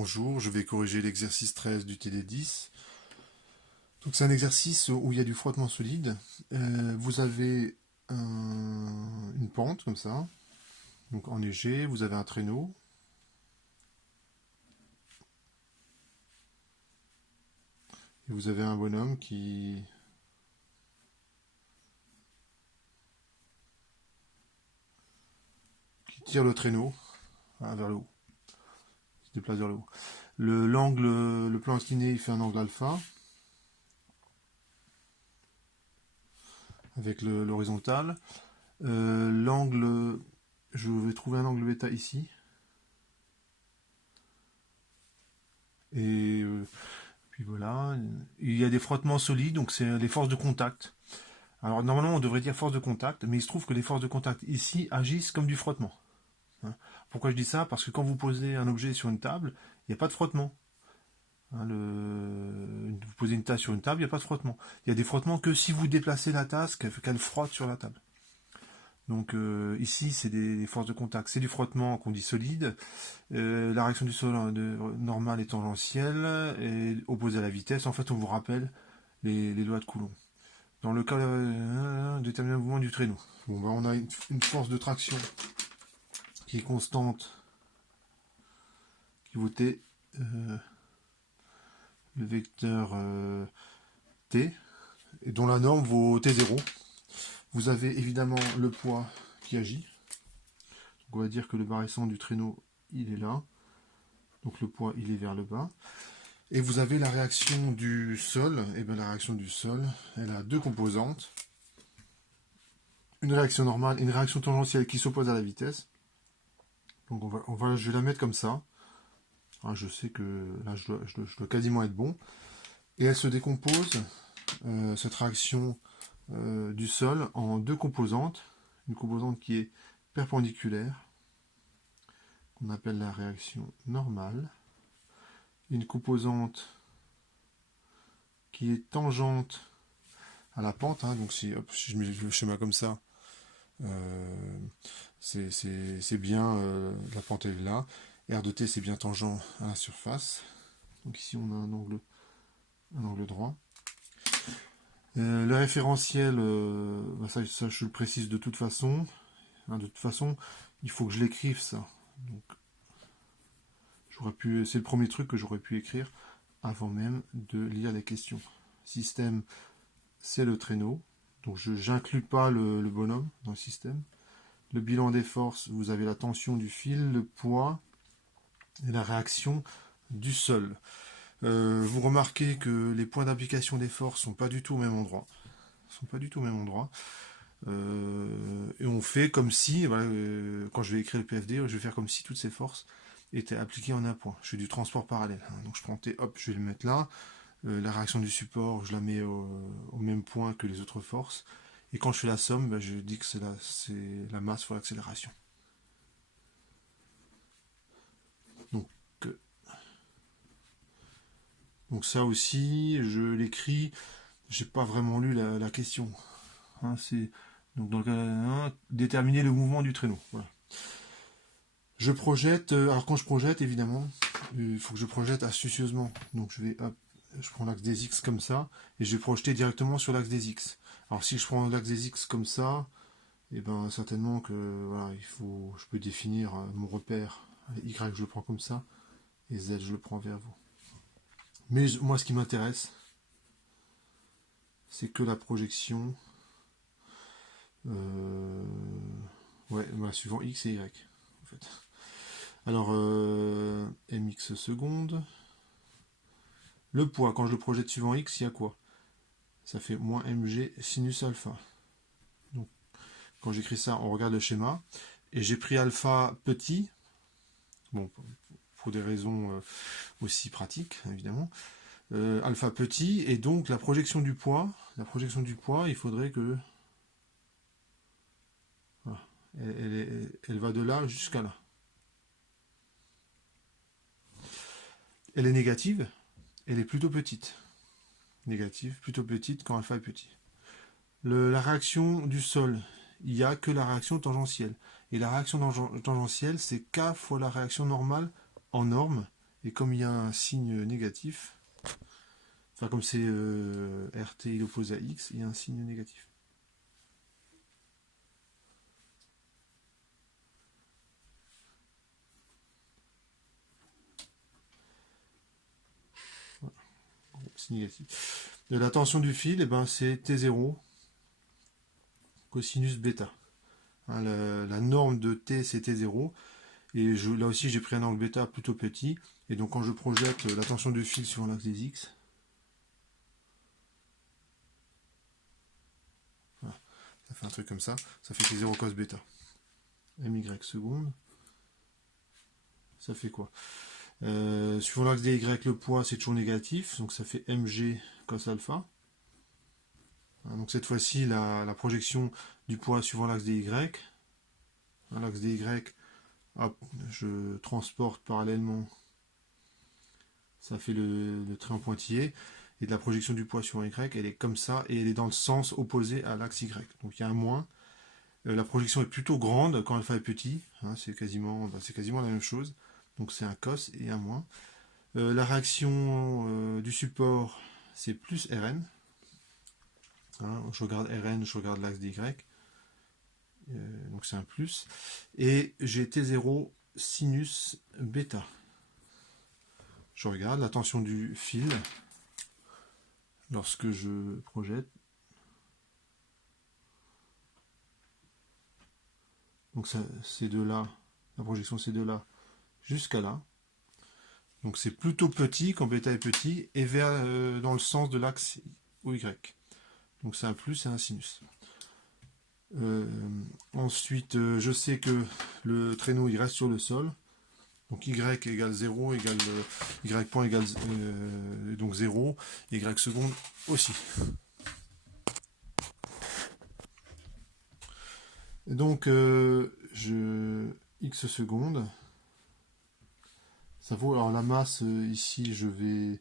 Bonjour, je vais corriger l'exercice 13 du TD10. Donc c'est un exercice où il y a du frottement solide. Vous avez une pente comme ça, donc enneigée, vous avez un traîneau. Et vous avez un bonhomme qui tire le traîneau vers le haut, qui se déplace vers le haut. Le plan incliné, il fait un angle alpha avec l'horizontal. L'angle, je vais trouver un angle bêta ici. Et puis voilà, il y a des frottements solides, donc c'est les forces de contact. Alors normalement on devrait dire force de contact, mais il se trouve que les forces de contact ici agissent comme du frottement. Hein. Pourquoi je dis ça? Parce que quand vous posez un objet sur une table, il n'y a pas de frottement. Hein, vous posez une tasse sur une table, il n'y a pas de frottement. Il y a des frottements que si vous déplacez la tasse, qu'elle frotte sur la table. Donc ici, c'est des forces de contact. C'est du frottement qu'on dit solide. La réaction du sol normale est tangentielle et opposée à la vitesse. En fait, on vous rappelle les lois de Coulomb. Dans le cas déterminer le mouvement du traîneau. Bon, on a une force de traction qui est constante, qui vaut T, le vecteur T, et dont la norme vaut T0. Vous avez évidemment le poids qui agit. Donc on va dire que le bas récent du traîneau, il est là. Donc le poids, il est vers le bas. Et vous avez la réaction du sol. Et bien la réaction du sol, elle a deux composantes. Une réaction normale et une réaction tangentielle qui s'oppose à la vitesse. Donc je vais la mettre comme ça. Ah, je sais que là je dois quasiment être bon. Et elle se décompose, cette réaction du sol, en deux composantes. Une composante qui est perpendiculaire, qu'on appelle la réaction normale. Une composante qui est tangente à la pente. Hein, donc si je mets le schéma comme ça, c'est bien, la pente est là. R de t c'est bien tangent à la surface. Donc ici on a un angle droit. Le référentiel, ça je le précise de toute façon. Hein, de toute façon, il faut que je l'écrive ça. Donc, c'est le premier truc que j'aurais pu écrire avant même de lire les questions. Système, c'est le traîneau. Donc je n'inclus pas le bonhomme dans le système. Le bilan des forces, vous avez la tension du fil, le poids et la réaction du sol. Vous remarquez que les points d'application des forces sont pas du tout au même endroit. Et on fait comme si, voilà, quand je vais écrire le PFD, je vais faire comme si toutes ces forces étaient appliquées en un point. Je fais du transport parallèle. Hein. Donc je prends T, hop, je vais le mettre là. La réaction du support, je la mets au même point que les autres forces. Et quand je fais la somme, je dis que c'est la masse fois l'accélération. Donc, donc ça aussi, je l'écris. J'ai pas vraiment lu la question. Hein, c'est donc dans le cas 1, déterminer le mouvement du traîneau. Voilà. Je projette. Alors quand je projette, évidemment, il faut que je projette astucieusement. Donc je prends l'axe des X comme ça, et je vais projeter directement sur l'axe des X. Alors si je prends l'axe des X comme ça, et ben certainement que voilà, je peux définir mon repère Y, je le prends comme ça, et Z, je le prends vers vous. Mais moi, ce qui m'intéresse, c'est que la projection, suivant X et Y, en fait. Alors, mx secondes. Le poids, quand je le projette suivant X, il y a quoi? Ça fait moins mg sinus alpha. Donc, quand j'écris ça, on regarde le schéma. Et j'ai pris alpha petit. Bon, pour des raisons aussi pratiques, évidemment. Alpha petit. Et donc, la projection du poids, il faudrait que... Voilà, elle va de là jusqu'à là. Elle est négative. Elle est plutôt petite. Négative, plutôt petite quand alpha est petit. La réaction du sol, il n'y a que la réaction tangentielle. Et la réaction tangentielle, c'est K fois la réaction normale en norme, Et comme il y a un signe négatif, enfin comme c'est RT il oppose à X, il y a un signe négatif. Voilà, c'est négatif. La tension du fil, eh ben, c'est T0 cosinus bêta. Hein, la norme de T, c'est T0. Et là aussi, j'ai pris un angle bêta plutôt petit. Et donc, quand je projette la tension du fil sur l'axe des X, voilà, ça fait un truc comme ça. Ça fait T0 cos bêta. MY seconde. Ça fait quoi suivant l'axe des Y, le poids, c'est toujours négatif. Donc, ça fait MG cos alpha. Hein, donc, cette fois-ci, la projection du poids suivant l'axe des Y. Hein, l'axe des Y, hop, je transporte parallèlement. Ça fait le trait en pointillé. Et de la projection du poids sur Y, elle est comme ça, et elle est dans le sens opposé à l'axe Y. Donc il y a un moins. La projection est plutôt grande quand alpha est petit. Hein, c'est quasiment la même chose. Donc c'est un cos et un moins. La réaction du support, c'est plus Rn. Hein, je regarde Rn, je regarde l'axe des Y. Donc c'est un plus. Et j'ai T0 sinus bêta. Je regarde la tension du fil lorsque je projette. Donc c'est de là, la projection c'est de là jusqu'à là. Donc c'est plutôt petit quand bêta est petit et vers dans le sens de l'axe OY. Donc c'est un plus et un sinus. Ensuite, je sais que le traîneau il reste sur le sol. Donc y égale 0, égale y point égale donc 0, y seconde aussi. Et donc x secondes, ça vaut, alors la masse ici je vais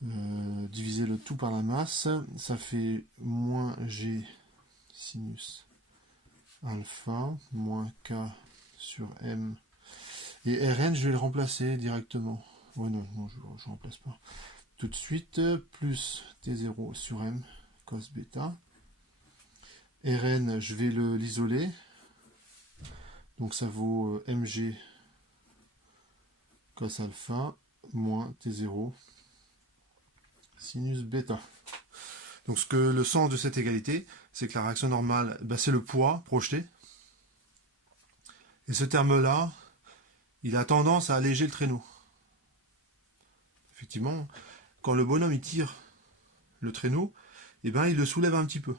diviser le tout par la masse, ça fait moins g sinus alpha moins k sur m. Et Rn, je vais le remplacer directement. Ouais, non, je ne remplace pas. Tout de suite, plus T0 sur M, cos bêta. Rn, je vais l'isoler. Donc ça vaut Mg cos alpha moins T0 sinus bêta. Donc le sens de cette égalité, c'est que la réaction normale, bah, c'est le poids projeté. Et ce terme-là, il a tendance à alléger le traîneau. Effectivement, quand le bonhomme il tire le traîneau, eh ben, il le soulève un petit peu.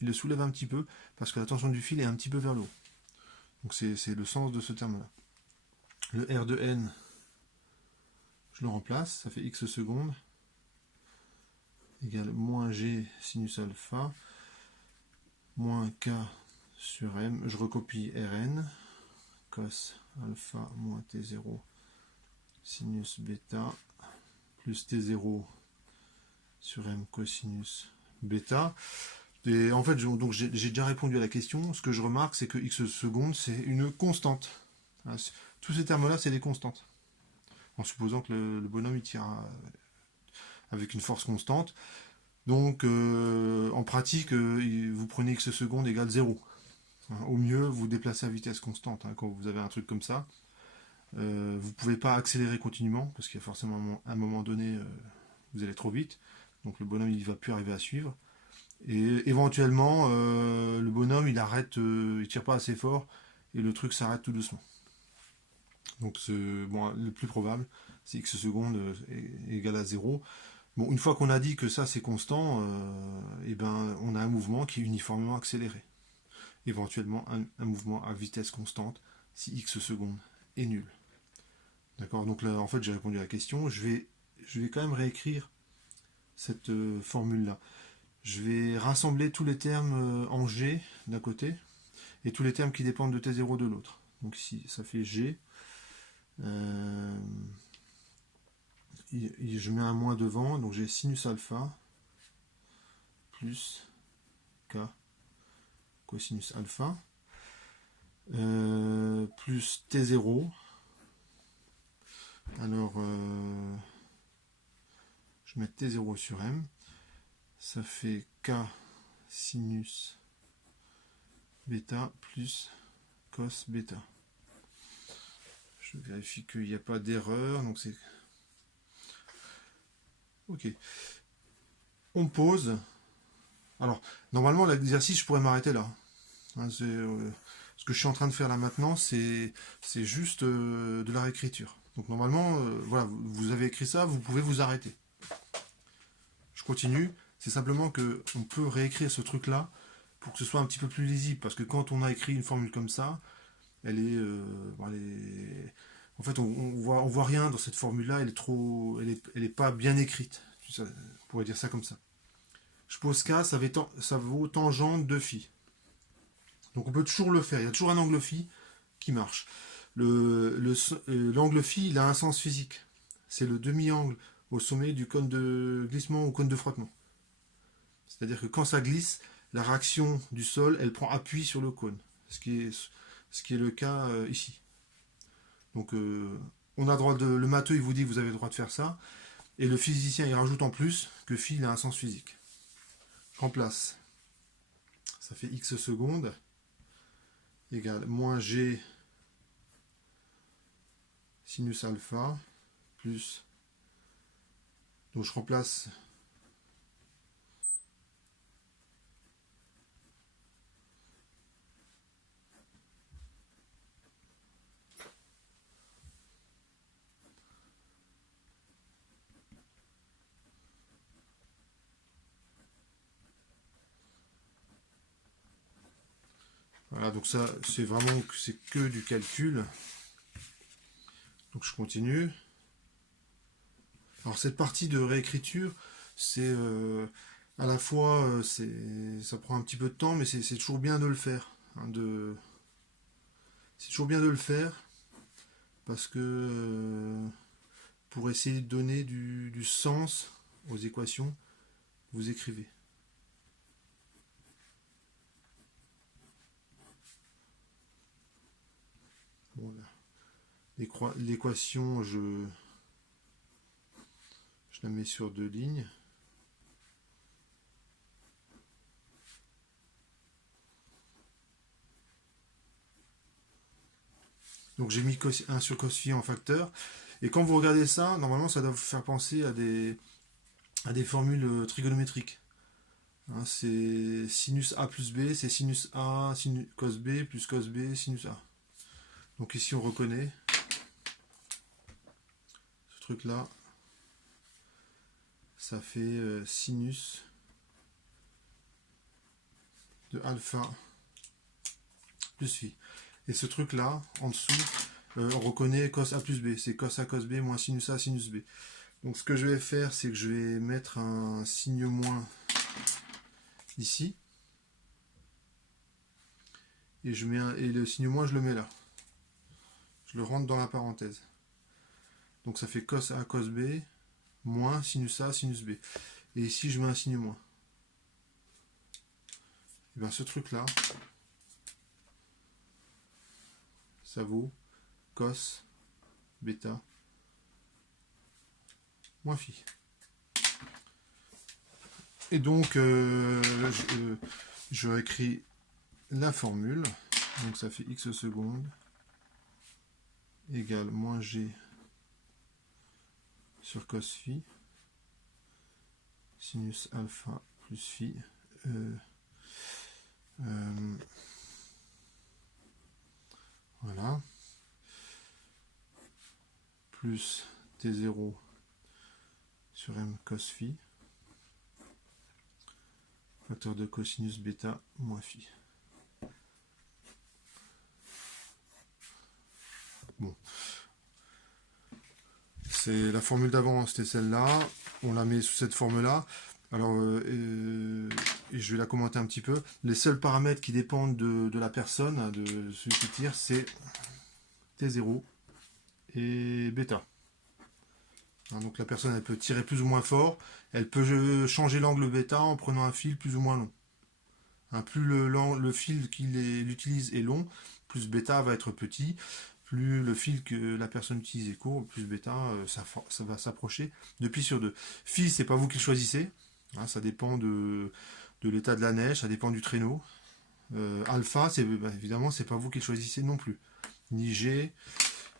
Il le soulève un petit peu parce que la tension du fil est un petit peu vers le haut. Donc c'est le sens de ce terme-là. Le R de N, je le remplace, ça fait x secondes égale moins g sinus alpha moins k sur m. Je recopie Rn, cos alpha moins T0 sinus bêta plus T0 sur m cosinus bêta. Et en fait, donc j'ai déjà répondu à la question. Ce que je remarque, c'est que x secondes, c'est une constante. Tous ces termes-là, c'est des constantes. En supposant que le bonhomme il tire avec une force constante. Donc, en pratique, vous prenez x secondes égale 0. Au mieux, vous déplacez à vitesse constante. Quand vous avez un truc comme ça, vous ne pouvez pas accélérer continuellement, parce qu'il y a forcément un moment donné, vous allez trop vite. Donc le bonhomme, il ne va plus arriver à suivre. Et éventuellement, le bonhomme, il arrête, il tire pas assez fort, et le truc s'arrête tout doucement. Donc le plus probable, c'est x secondes égale à 0. Bon, une fois qu'on a dit que ça c'est constant, et ben, on a un mouvement qui est uniformément accéléré. Éventuellement un mouvement à vitesse constante si x secondes est nul. D'accord. Donc là, en fait, j'ai répondu à la question. Je vais quand même réécrire cette formule-là. Je vais rassembler tous les termes en G d'un côté et tous les termes qui dépendent de T0 de l'autre. Donc ici, ça fait G. Je mets un moins devant, donc j'ai sinus alpha plus K cosinus alpha plus T0. Alors, je vais mettre T0 sur M. Ça fait K sinus bêta plus cos bêta. Je vérifie qu'il n'y a pas d'erreur. Donc c'est ok. On pose. Alors, normalement, l'exercice, je pourrais m'arrêter là. Hein, ce que je suis en train de faire là maintenant, c'est juste de la réécriture. Donc normalement, voilà, vous avez écrit ça, vous pouvez vous arrêter. Je continue. C'est simplement que on peut réécrire ce truc-là pour que ce soit un petit peu plus lisible. Parce que quand on a écrit une formule comme ça, elle est, en fait, on voit rien dans cette formule-là. Elle est trop, elle est pas bien écrite. On pourrait dire ça comme ça. Je pose K, ça vaut tangente de phi. Donc on peut toujours le faire. Il y a toujours un angle phi qui marche. L'angle phi, il a un sens physique. C'est le demi-angle au sommet du cône de glissement au cône de frottement. C'est-à-dire que quand ça glisse, la réaction du sol, elle prend appui sur le cône. Ce qui est le cas ici. Donc on a droit le matheux, il vous dit que vous avez le droit de faire ça. Et le physicien, il rajoute en plus que phi, il a un sens physique. Je remplace. Ça fait x secondes égale moins g sinus alpha plus. Donc je remplace voilà, donc ça c'est vraiment c'est que du calcul. Donc je continue. Alors cette partie de réécriture, c'est à la fois ça prend un petit peu de temps, mais c'est toujours bien de le faire. Hein, c'est toujours bien de le faire parce que pour essayer de donner du sens aux équations, vous écrivez. Voilà. L'équation, je la mets sur 2 lignes. Donc j'ai mis 1 sur cos phi en facteur. Et quand vous regardez ça, normalement ça doit vous faire penser à des formules trigonométriques. Hein, c'est sinus A plus B, c'est sinus A, sinus cos B plus cos B, sinus A. Donc ici on reconnaît ce truc là. Ça fait sinus de alpha plus phi. Et ce truc là, en dessous, on reconnaît cos A plus B. C'est cos A cos B moins sinus A sinus B. Donc ce que je vais faire, c'est que je vais mettre un signe moins ici. Et, et le signe moins, je le mets là. Je le rentre dans la parenthèse. Donc ça fait cos A cos B moins sinus A sinus B. Et ici, je mets un signe moins. Et bien ce truc là, ça vaut cos bêta moins phi. Et donc je réécris la formule. Donc ça fait x secondes égale moins g sur cos phi sinus alpha plus phi voilà, plus T0 sur M cos phi, facteur de cosinus bêta moins phi. Bon. C'est la formule d'avant, c'était celle-là. On la met sous cette forme-là. Alors, et je vais la commenter un petit peu. Les seuls paramètres qui dépendent de la personne, de celui qui tire, c'est T0 et bêta. Hein, donc la personne, elle peut tirer plus ou moins fort. Elle peut changer l'angle bêta en prenant un fil plus ou moins long. Hein, plus le fil qu'il utilise est long, plus bêta va être petit. plus le fil que la personne utilise est court, plus bêta, ça va s'approcher de pi sur 2. Phi, c'est pas vous qui le choisissez, hein, ça dépend de l'état de la neige, ça dépend du traîneau. Alpha, évidemment, c'est pas vous qui le choisissez non plus. Ni G.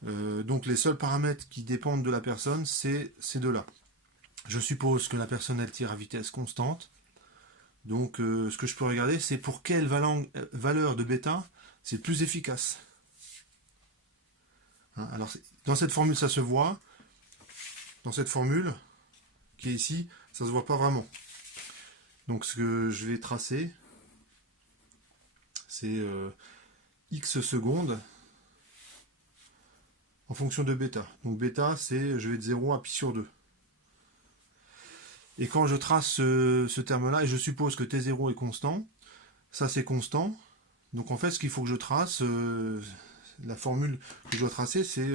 Donc les seuls paramètres qui dépendent de la personne, c'est ces deux-là. Je suppose que la personne, elle tire à vitesse constante. Donc ce que je peux regarder, c'est pour quelle valeur de bêta c'est le plus efficace. Hein, alors dans cette formule, ça se voit. Dans cette formule, qui est ici, ça se voit pas vraiment. Donc ce que je vais tracer, c'est X secondes en fonction de bêta. Donc bêta, c'est je vais de 0 à pi sur 2. Et quand je trace ce terme-là, et je suppose que T0 est constant, ça c'est constant. Donc en fait, ce qu'il faut que je trace, la formule que je dois tracer, c'est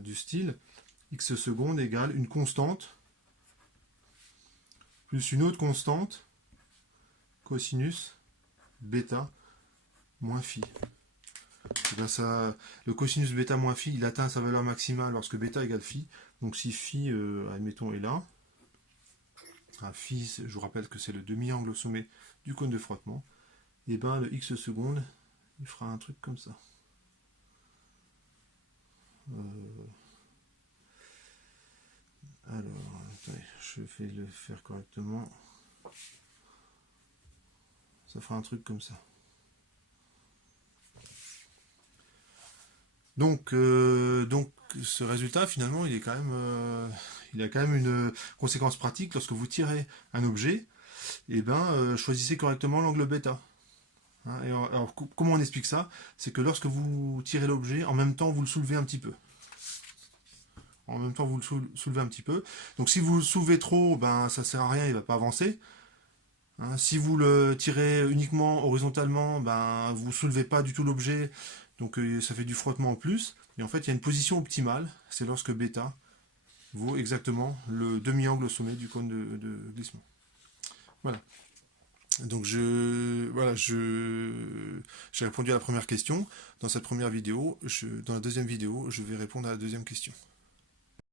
du style X secondes égale une constante plus une autre constante cosinus bêta moins phi. Et bien ça, le cosinus bêta moins phi, il atteint sa valeur maximale lorsque bêta égale phi. Donc si phi, admettons, est là, phi, je vous rappelle que c'est le demi-angle au sommet du cône de frottement, et bien le X secondes, il fera un truc comme ça. Alors, attendez, je vais le faire correctement. Ça fera un truc comme ça. Donc ce résultat, finalement, il a quand même une conséquence pratique. Lorsque vous tirez un objet, et choisissez correctement l'angle bêta. Hein, alors, comment on explique ça? C'est que lorsque vous tirez l'objet, en même temps, vous le soulevez un petit peu. En même temps, vous le soulevez un petit peu. Donc si vous le soulevez trop, ça sert à rien, il ne va pas avancer. Hein, si vous le tirez uniquement horizontalement, vous ne soulevez pas du tout l'objet, donc ça fait du frottement en plus. Et en fait, il y a une position optimale, c'est lorsque bêta vaut exactement le demi-angle au sommet du cône de glissement. Voilà. Donc j'ai répondu à la première question. Dans cette première vidéo, dans la deuxième vidéo, je vais répondre à la deuxième question.